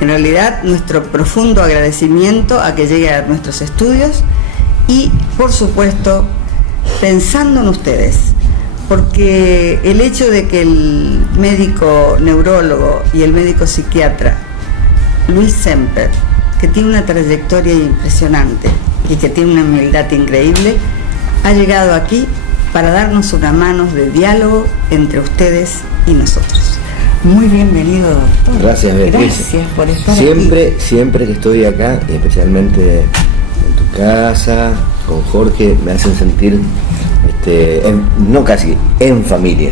En realidad, nuestro profundo agradecimiento a que llegue a nuestros estudios y, por supuesto, pensando en ustedes, porque el hecho de que el médico neurólogo y el médico psiquiatra Luis Semper, que tiene una trayectoria impresionante y que tiene una humildad increíble, ha llegado aquí para darnos una mano de diálogo entre ustedes y nosotros. Muy bienvenido, doctor. Gracias, Beatriz. Gracias por estar siempre, aquí. Siempre que estoy acá, y especialmente en tu casa, con Jorge, me hacen sentir, en familia.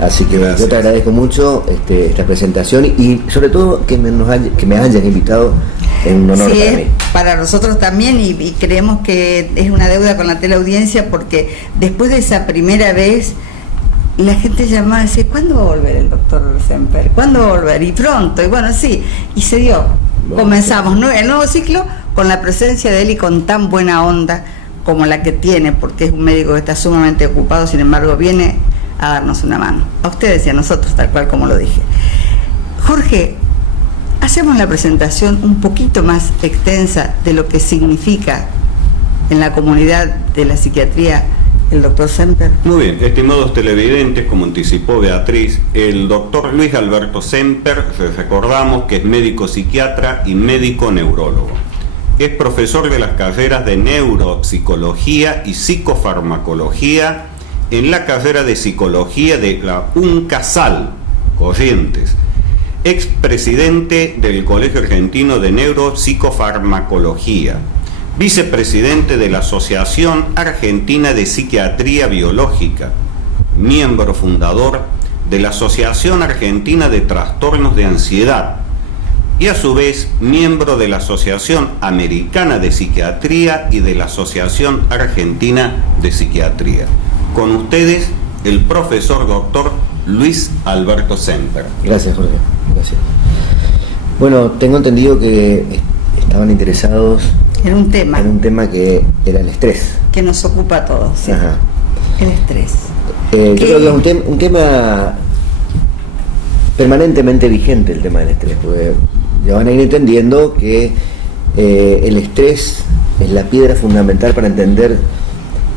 Así que gracias. Yo te agradezco mucho esta presentación y sobre todo que me hayan invitado, en un honor para mí. Para nosotros también y creemos que es una deuda con la teleaudiencia, porque después de esa primera vez la gente llamaba y decía, ¿cuándo va a volver el doctor Semper? ¿Cuándo va a volver? Y pronto, y bueno, sí, y se dio. Comenzamos el nuevo ciclo con la presencia de él y con tan buena onda como la que tiene, porque es un médico que está sumamente ocupado, sin embargo viene a darnos una mano, a ustedes y a nosotros, tal cual como lo dije. Jorge, hacemos la presentación un poquito más extensa de lo que significa en la comunidad de la psiquiatría el doctor Semper. Muy bien, estimados televidentes, como anticipó Beatriz, el doctor Luis Alberto Semper, recordamos que es médico psiquiatra y médico neurólogo. Es profesor de las carreras de neuropsicología y psicofarmacología en la carrera de psicología de la UNCASAL, Corrientes. Expresidente del Colegio Argentino de Neuropsicofarmacología. Vicepresidente de la Asociación Argentina de Psiquiatría Biológica. Miembro fundador de la Asociación Argentina de Trastornos de Ansiedad. Y a su vez miembro de la Asociación Americana de Psiquiatría y de la Asociación Argentina de Psiquiatría. Con ustedes, el profesor doctor Luis Alberto Semper. Gracias, Jorge. Gracias. Bueno, tengo entendido que estaban interesados en un tema que era el estrés. Que nos ocupa a todos, ¿sí? Ajá. El estrés. Yo creo que es un tema permanentemente vigente, el tema del estrés, porque ya van a ir entendiendo que el estrés es la piedra fundamental para entender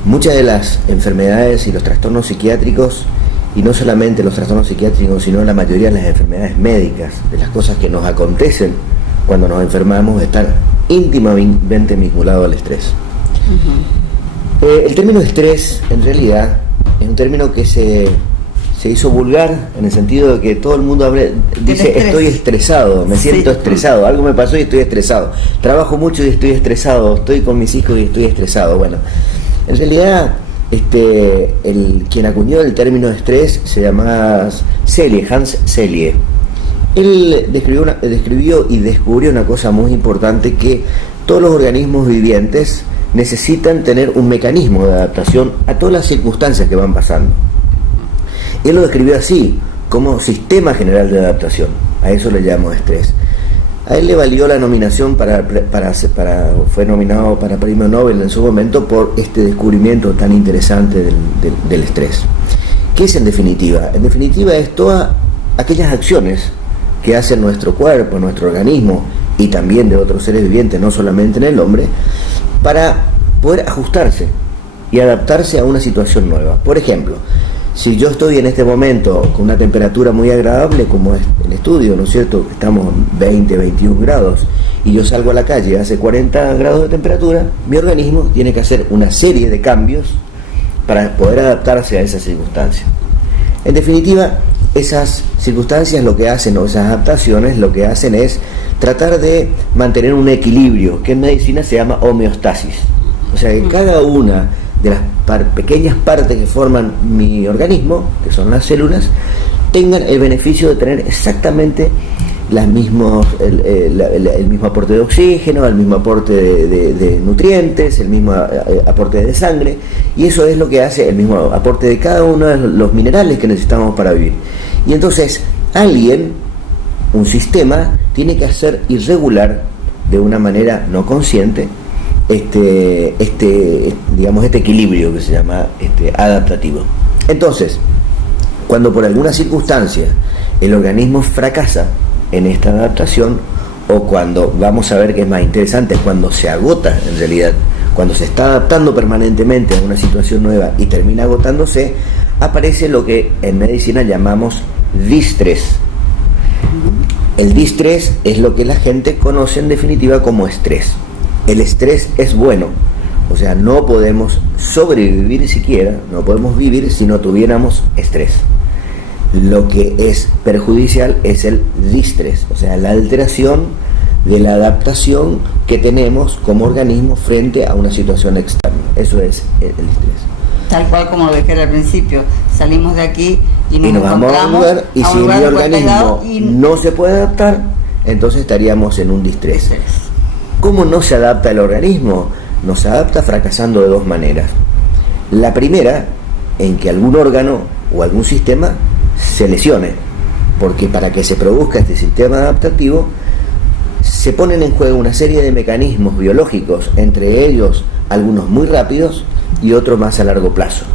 muchas de las enfermedades y los trastornos psiquiátricos, y no solamente los trastornos psiquiátricos, sino la mayoría de las enfermedades médicas, de las cosas que nos acontecen cuando nos enfermamos, están íntimamente vinculados al estrés. Uh-huh. El término estrés, en realidad, es un término que se hizo vulgar, en el sentido de que todo el mundo dice estoy estresado, me siento estresado, algo me pasó y estoy estresado, trabajo mucho y estoy estresado, estoy con mis hijos y estoy estresado. Bueno, en realidad quien acuñó el término estrés se llama Hans Selye. Él describió y descubrió una cosa muy importante, que todos los organismos vivientes necesitan tener un mecanismo de adaptación a todas las circunstancias que van pasando. Él lo describió así, como sistema general de adaptación. A eso le llamo estrés. A él le valió la nominación fue nominado para Premio Nobel en su momento por este descubrimiento tan interesante del estrés. ¿Qué es en definitiva? En definitiva es todas aquellas acciones que hace nuestro cuerpo, nuestro organismo y también de otros seres vivientes, no solamente en el hombre, para poder ajustarse y adaptarse a una situación nueva. Por ejemplo, si yo estoy en este momento con una temperatura muy agradable, como es el estudio, ¿no es cierto? Estamos 20, 21 grados, y yo salgo a la calle y hace 40 grados de temperatura, mi organismo tiene que hacer una serie de cambios para poder adaptarse a esas circunstancias. En definitiva, esas circunstancias lo que hacen, o esas adaptaciones, lo que hacen es tratar de mantener un equilibrio, que en medicina se llama homeostasis. O sea, que cada una de las pequeñas partes que forman mi organismo, que son las células, tengan el beneficio de tener exactamente el mismo aporte de oxígeno, el mismo aporte de nutrientes, el mismo aporte de sangre, y eso es lo que hace el mismo aporte de cada uno de los minerales que necesitamos para vivir. Y entonces un sistema, tiene que hacer irregular de una manera no consciente este equilibrio que se llama adaptativo. Entonces, cuando por alguna circunstancia el organismo fracasa en esta adaptación, o cuando vamos a ver que es más interesante, cuando se agota en realidad, cuando se está adaptando permanentemente a una situación nueva y termina agotándose, aparece lo que en medicina llamamos distrés. El distrés es lo que la gente conoce en definitiva como estrés. El estrés es bueno, o sea, no podemos sobrevivir siquiera, no podemos vivir si no tuviéramos estrés. Lo que es perjudicial es el distrés, o sea, la alteración de la adaptación que tenemos como organismo frente a una situación externa. Eso es el distrés. Tal cual como lo dije al principio, salimos de aquí y nos vamos a un lugar, y si el organismo no se puede adaptar, entonces estaríamos en un distrés. ¿Cómo no se adapta el organismo? No se adapta fracasando de dos maneras. La primera, en que algún órgano o algún sistema se lesione, porque para que se produzca este sistema adaptativo se ponen en juego una serie de mecanismos biológicos, entre ellos algunos muy rápidos y otros más a largo plazo.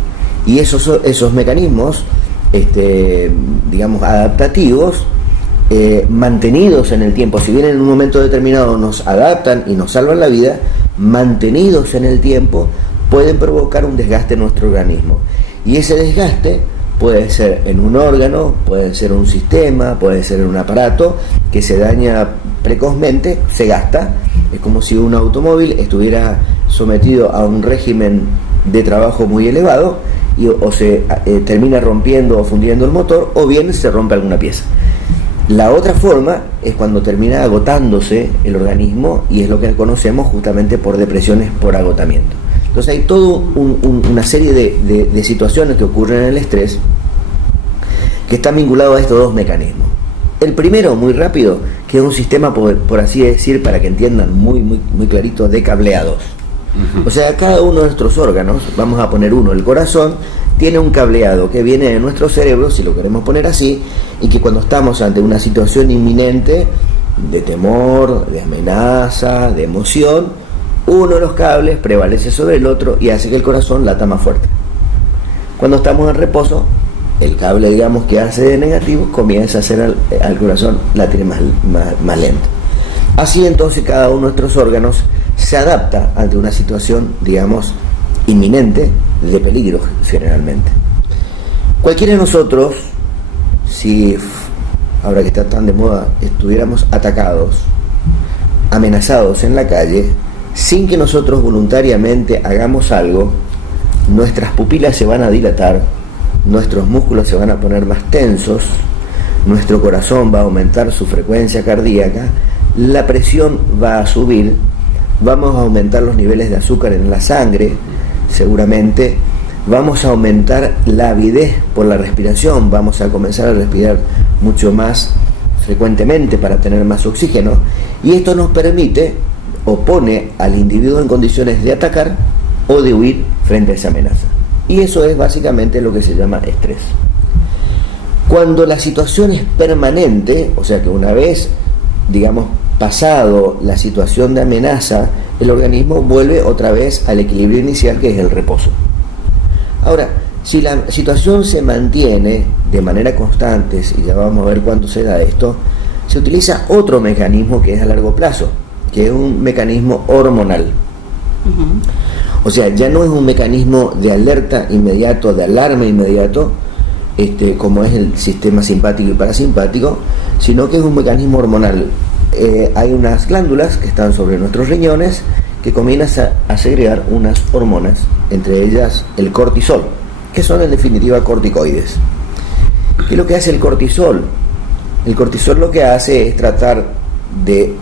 Y esos mecanismos, digamos, adaptativos, mantenidos en el tiempo, si bien en un momento determinado nos adaptan y nos salvan la vida, mantenidos en el tiempo, pueden provocar un desgaste en nuestro organismo. Y ese desgaste puede ser en un órgano, puede ser un sistema, puede ser en un aparato que se daña precozmente, se gasta. Es como si un automóvil estuviera sometido a un régimen de trabajo muy elevado y o se termina rompiendo o fundiendo el motor, o bien se rompe alguna pieza. La otra forma es cuando termina agotándose el organismo, y es lo que conocemos justamente por depresiones por agotamiento. Entonces hay toda una serie de situaciones que ocurren en el estrés que están vinculados a estos dos mecanismos. El primero, muy rápido, que es un sistema, por así decir, para que entiendan muy clarito, de cableados. O sea, cada uno de nuestros órganos, vamos a poner uno, el corazón, tiene un cableado que viene de nuestro cerebro, si lo queremos poner así, y que cuando estamos ante una situación inminente de temor, de amenaza, de emoción, uno de los cables prevalece sobre el otro y hace que el corazón lata más fuerte. Cuando estamos en reposo, el cable, digamos, que hace de negativo comienza a hacer al corazón latir más lento. Así entonces cada uno de nuestros órganos se adapta ante una situación, digamos, inminente, de peligro generalmente. Cualquiera de nosotros, si ahora que está tan de moda, estuviéramos atacados, amenazados en la calle, sin que nosotros voluntariamente hagamos algo, nuestras pupilas se van a dilatar, nuestros músculos se van a poner más tensos, nuestro corazón va a aumentar su frecuencia cardíaca, la presión va a subir, vamos a aumentar los niveles de azúcar en la sangre, seguramente vamos a aumentar la avidez por la respiración, vamos a comenzar a respirar mucho más frecuentemente para tener más oxígeno, y esto nos permite o pone al individuo en condiciones de atacar o de huir frente a esa amenaza. Y eso es básicamente lo que se llama estrés. Cuando la situación es permanente, o sea que una vez, digamos, pasado la situación de amenaza, el organismo vuelve otra vez al equilibrio inicial, que es el reposo. Ahora, si la situación se mantiene de manera constante, y ya vamos a ver cuándo se da esto, se utiliza otro mecanismo que es a largo plazo, que es un mecanismo hormonal. O sea, ya no es un mecanismo de alerta inmediato, de alarma inmediato, como es el sistema simpático y parasimpático, sino que es un mecanismo hormonal. Hay unas glándulas que están sobre nuestros riñones que comienzan a segregar unas hormonas, entre ellas el cortisol, que son en definitiva corticoides. ¿Qué es lo que hace el cortisol? El cortisol lo que hace es tratar de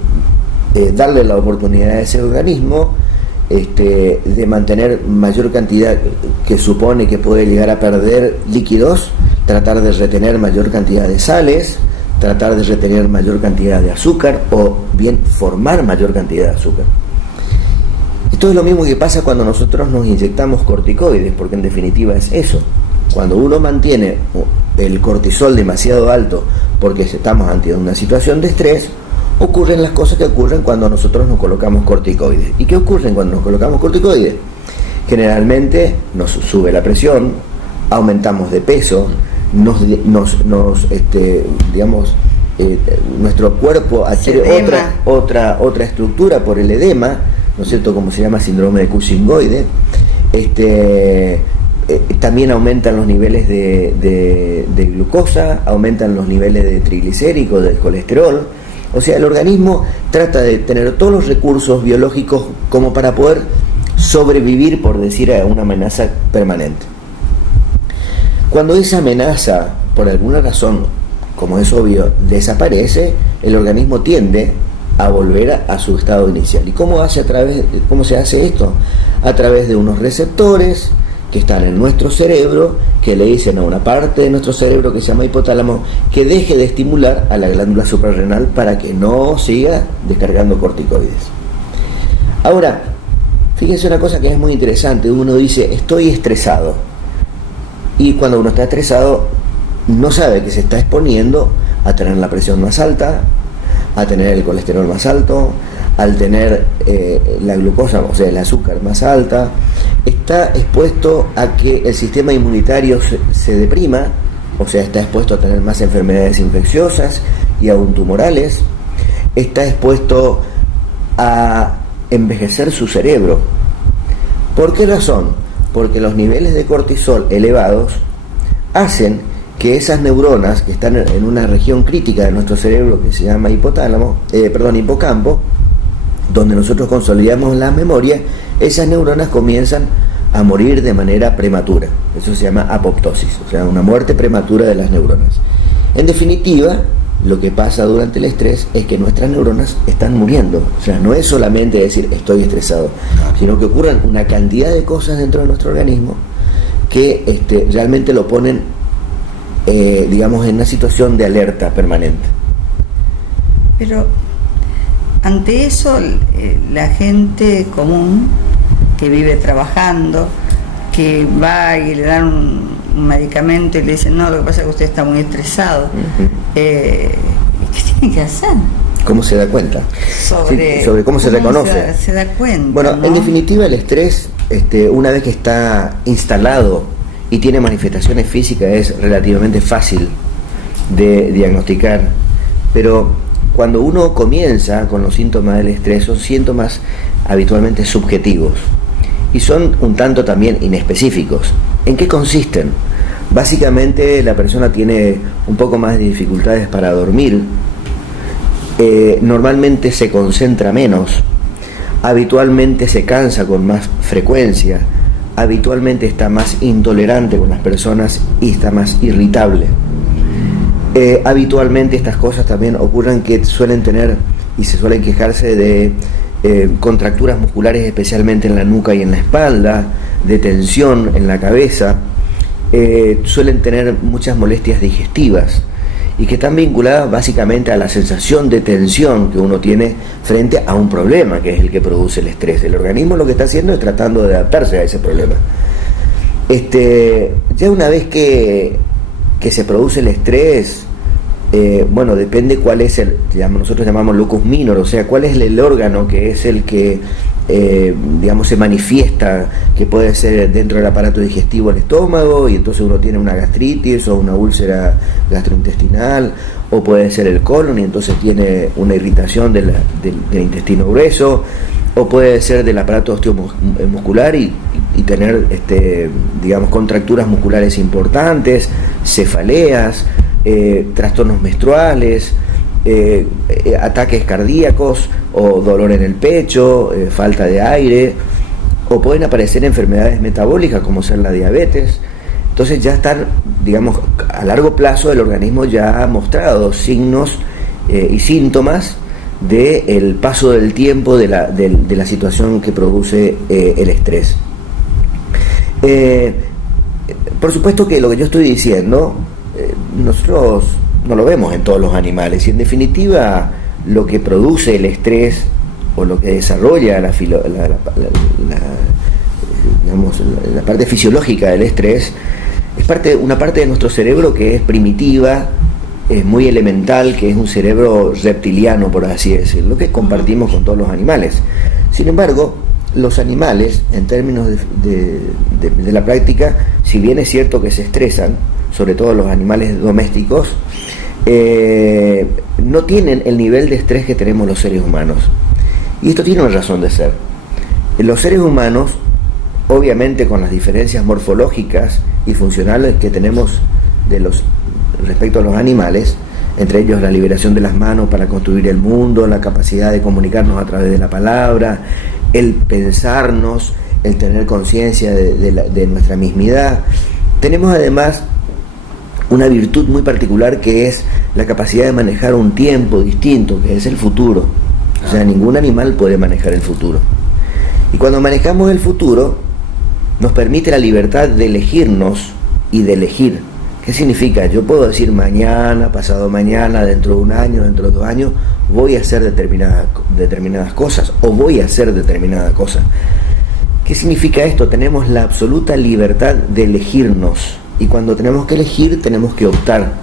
darle la oportunidad a ese organismo de mantener mayor cantidad, que supone que puede llegar a perder líquidos, tratar de retener mayor cantidad de sales, tratar de retener mayor cantidad de azúcar, o bien formar mayor cantidad de azúcar. Esto es lo mismo que pasa cuando nosotros nos inyectamos corticoides, porque en definitiva es eso. Cuando uno mantiene el cortisol demasiado alto porque estamos ante una situación de estrés, ocurren las cosas que ocurren cuando nosotros nos colocamos corticoides. ¿Y qué ocurre cuando nos colocamos corticoides? Generalmente nos sube la presión, aumentamos de peso, digamos, nuestro cuerpo adquiere otra estructura por el edema, ¿no es cierto?, como se llama síndrome de Cushingoide. También aumentan los niveles de glucosa, aumentan los niveles de triglicéridos, del colesterol. O sea, el organismo trata de tener todos los recursos biológicos como para poder sobrevivir, por decir, a una amenaza permanente. Cuando esa amenaza, por alguna razón, como es obvio, desaparece, el organismo tiende a volver a su estado inicial. ¿Y cómo se hace esto? A través de unos receptores que están en nuestro cerebro, que le dicen a una parte de nuestro cerebro que se llama hipotálamo que deje de estimular a la glándula suprarrenal para que no siga descargando corticoides. Ahora, fíjense una cosa que es muy interesante. Uno dice, estoy estresado. Y cuando uno está estresado, no sabe que se está exponiendo a tener la presión más alta, a tener el colesterol más alto, al tener la glucosa, o sea, el azúcar más alta. Está expuesto a que el sistema inmunitario se deprima, o sea, está expuesto a tener más enfermedades infecciosas y aún tumorales. Está expuesto a envejecer su cerebro. ¿Por qué razón? Porque los niveles de cortisol elevados hacen que esas neuronas que están en una región crítica de nuestro cerebro que se llama hipocampo, donde nosotros consolidamos la memoria, esas neuronas comienzan a morir de manera prematura. Eso se llama apoptosis, o sea, una muerte prematura de las neuronas. En definitiva, lo que pasa durante el estrés es que nuestras neuronas están muriendo. O sea, no es solamente decir estoy estresado, sino que ocurren una cantidad de cosas dentro de nuestro organismo que realmente lo ponen, digamos, en una situación de alerta permanente. Pero ante eso, la gente común que vive trabajando, que va y le dan un medicamento y le dicen, no, lo que pasa es que usted está muy estresado. ¿Qué tiene que hacer? ¿Cómo se da cuenta? Sobre cómo se reconoce. Se da cuenta. Bueno, ¿no? En definitiva, el estrés, una vez que está instalado y tiene manifestaciones físicas, es relativamente fácil de diagnosticar. Pero cuando uno comienza con los síntomas del estrés, son síntomas habitualmente subjetivos y son un tanto también inespecíficos. ¿En qué consisten? Básicamente la persona tiene un poco más de dificultades para dormir, normalmente se concentra menos, habitualmente se cansa con más frecuencia, habitualmente está más intolerante con las personas y está más irritable. Habitualmente estas cosas también ocurren que suelen tener y se suelen quejarse de contracturas musculares, especialmente en la nuca y en la espalda, de tensión en la cabeza, suelen tener muchas molestias digestivas y que están vinculadas básicamente a la sensación de tensión que uno tiene frente a un problema, que es el que produce el estrés. El organismo lo que está haciendo es tratando de adaptarse a ese problema. Ya una vez que se produce el estrés, depende cuál es nosotros llamamos locus minor, o sea, cuál es el órgano que es el que, se manifiesta, que puede ser dentro del aparato digestivo el estómago, y entonces uno tiene una gastritis o una úlcera gastrointestinal, o puede ser el colon y entonces tiene una irritación del intestino grueso, o puede ser del aparato osteomuscular y tener, contracturas musculares importantes, cefaleas, trastornos menstruales, ataques cardíacos o dolor en el pecho, falta de aire, o pueden aparecer enfermedades metabólicas como ser la diabetes. Entonces ya están, a largo plazo el organismo ya ha mostrado signos y síntomas del paso del tiempo de la situación que produce el estrés. Por supuesto que lo que yo estoy diciendo, nosotros no lo vemos en todos los animales, y en definitiva lo que produce el estrés o lo que desarrolla la parte fisiológica del estrés es una parte de nuestro cerebro que es primitiva, es muy elemental, que es un cerebro reptiliano, por así decirlo, que compartimos con todos los animales. Sin embargo, los animales, en términos de la práctica, si bien es cierto que se estresan, sobre todo los animales domésticos, no tienen el nivel de estrés que tenemos los seres humanos. Y esto tiene una razón de ser. Los seres humanos, obviamente con las diferencias morfológicas y funcionales que tenemos respecto a los animales, entre ellos la liberación de las manos para construir el mundo, la capacidad de comunicarnos a través de la palabra, el pensarnos, el tener conciencia de nuestra mismidad. Tenemos además una virtud muy particular, que es la capacidad de manejar un tiempo distinto, que es el futuro. O sea, ningún animal puede manejar el futuro. Y cuando manejamos el futuro, nos permite la libertad de elegirnos y de elegir. ¿Qué significa? Yo puedo decir mañana, pasado mañana, dentro de un año, dentro de 2 años, voy a hacer determinadas cosas, o voy a hacer determinada cosa. ¿Qué significa esto? Tenemos la absoluta libertad de elegirnos. Y cuando tenemos que elegir, tenemos que optar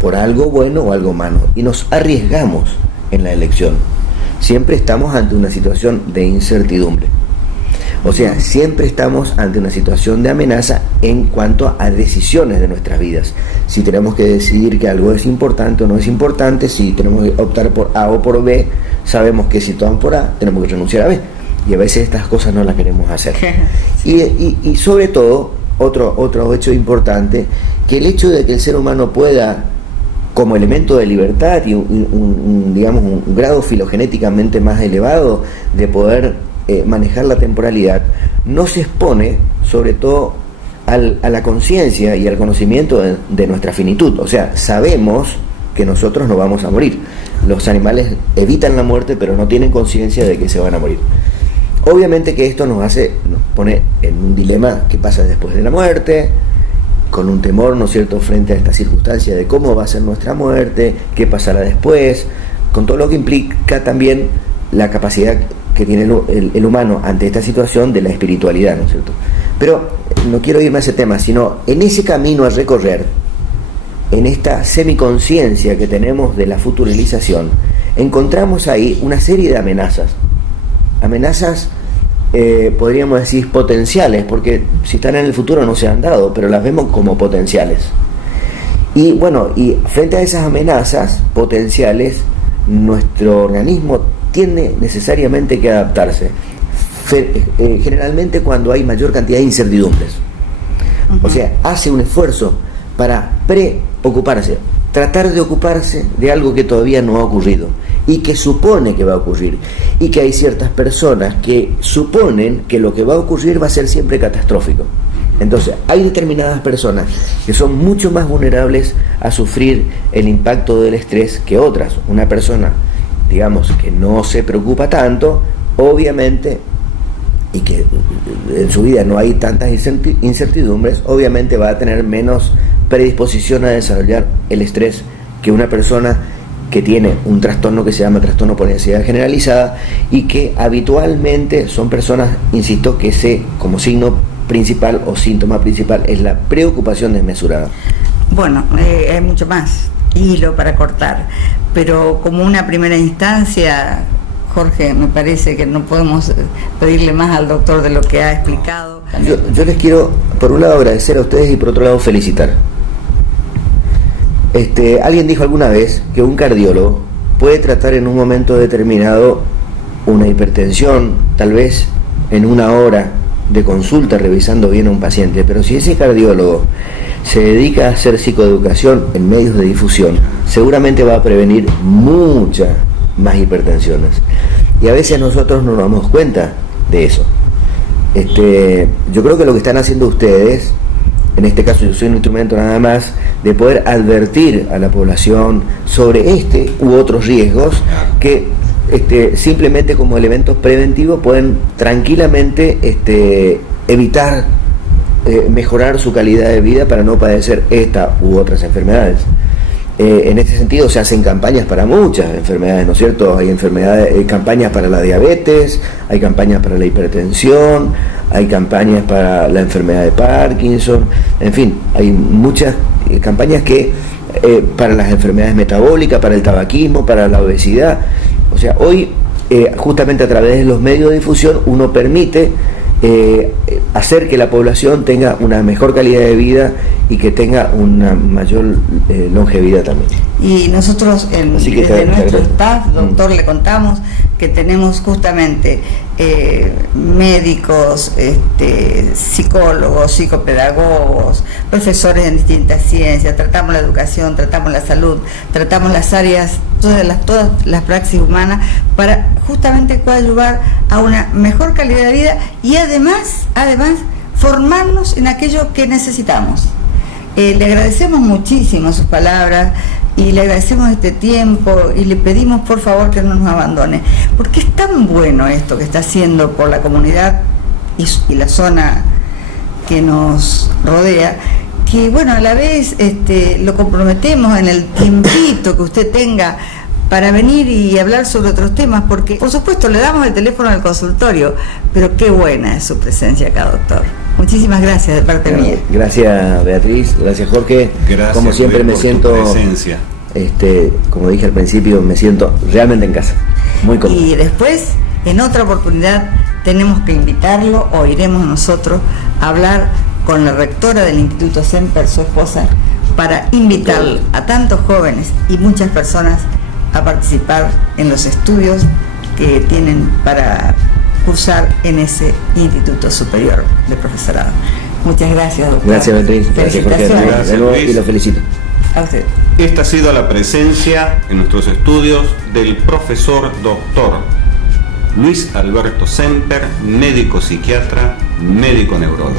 por algo bueno o algo malo. Y nos arriesgamos en la elección. Siempre estamos ante una situación de incertidumbre. O sea, siempre estamos ante una situación de amenaza en cuanto a decisiones de nuestras vidas. Si tenemos que decidir que algo es importante o no es importante, si tenemos que optar por A o por B, sabemos que si optamos por A, tenemos que renunciar a B. Y a veces estas cosas no las queremos hacer. Y sobre todo, otro hecho importante, que el hecho de que el ser humano pueda, como elemento de libertad y un grado filogenéticamente más elevado de poder manejar la temporalidad, nos expone sobre todo a la conciencia y al conocimiento de nuestra finitud. O sea, sabemos que nosotros no vamos a morir. Los animales evitan la muerte, pero no tienen conciencia de que se van a morir. Obviamente que esto nos pone en un dilema: ¿qué pasa después de la muerte? Con un temor, ¿no es cierto?, frente a esta circunstancia de cómo va a ser nuestra muerte, qué pasará después, con todo lo que implica también la capacidad que tiene el humano ante esta situación de la espiritualidad, ¿no es cierto? Pero no quiero irme a ese tema, sino en ese camino a recorrer, en esta semiconciencia que tenemos de la futuralización, encontramos ahí una serie de amenazas, podríamos decir potenciales, porque si están en el futuro no se han dado, pero las vemos como potenciales. Y bueno, y frente a esas amenazas potenciales, nuestro organismo tiene necesariamente que adaptarse, generalmente cuando hay mayor cantidad de incertidumbres. O sea, hace un esfuerzo para preocuparse, tratar de ocuparse de algo que todavía no ha ocurrido y que supone que va a ocurrir, y que hay ciertas personas que suponen que lo que va a ocurrir va a ser siempre catastrófico. Entonces, hay determinadas personas que son mucho más vulnerables a sufrir el impacto del estrés que otras. Una persona, digamos, que no se preocupa tanto, obviamente, y que en su vida no hay tantas incertidumbres, obviamente va a tener menos predisposición a desarrollar el estrés que una persona que tiene un trastorno que se llama trastorno por ansiedad generalizada, y que habitualmente son personas, insisto, que como signo principal o síntoma principal es la preocupación desmesurada. Bueno, hay mucho más hilo para cortar, pero como una primera instancia, Jorge, me parece que no podemos pedirle más al doctor de lo que ha explicado. Yo les quiero, por un lado, agradecer a ustedes y por otro lado felicitar. Alguien dijo alguna vez que un cardiólogo puede tratar en un momento determinado una hipertensión, tal vez en 1 hora de consulta revisando bien a un paciente, pero si ese cardiólogo se dedica a hacer psicoeducación en medios de difusión, seguramente va a prevenir muchas más hipertensiones. Y a veces nosotros no nos damos cuenta de eso. Yo creo que lo que están haciendo ustedes, en este caso yo soy un instrumento nada más, de poder advertir a la población sobre este u otros riesgos que simplemente como elementos preventivos pueden tranquilamente evitar mejorar su calidad de vida para no padecer esta u otras enfermedades. En este sentido se hacen campañas para muchas enfermedades, ¿no es cierto? Hay campañas para la diabetes, hay campañas para la hipertensión, hay campañas para la enfermedad de Parkinson, en fin, hay muchas campañas que para las enfermedades metabólicas, para el tabaquismo, para la obesidad. O sea, hoy justamente a través de los medios de difusión uno permite hacer que la población tenga una mejor calidad de vida y que tenga una mayor longevidad también. Y nosotros desde nuestro staff, doctor, le contamos que tenemos justamente médicos, psicólogos, psicopedagogos, profesores en distintas ciencias, tratamos la educación, tratamos la salud, tratamos las áreas, todas las praxis humanas, para justamente coadyuvar a una mejor calidad de vida y además formarnos en aquello que necesitamos. Le agradecemos muchísimo sus palabras y le agradecemos este tiempo y le pedimos por favor que no nos abandone, porque es tan bueno esto que está haciendo por la comunidad y la zona que nos rodea, que bueno, a la vez lo comprometemos en el tiempito que usted tenga para venir y hablar sobre otros temas, porque por supuesto le damos el teléfono al consultorio, pero qué buena es su presencia acá, doctor. Muchísimas gracias de parte mía. Gracias, Beatriz, gracias, Jorge. Gracias, como siempre Luis, me por siento, tu presencia. Como dije al principio, me siento realmente en casa, muy cómodo. Y después, en otra oportunidad, tenemos que invitarlo, o iremos nosotros a hablar con la rectora del Instituto Semper, su esposa, para invitar a tantos jóvenes y muchas personas a participar en los estudios que tienen para cursar en ese Instituto Superior de Profesorado. Muchas gracias, doctor. Gracias, Beatriz. Gracias, Jorge. Gracias, De nuevo, Luis. y lo felicito. A usted. Esta ha sido la presencia en nuestros estudios del profesor doctor Luis Alberto Semper, médico psiquiatra, médico neurólogo.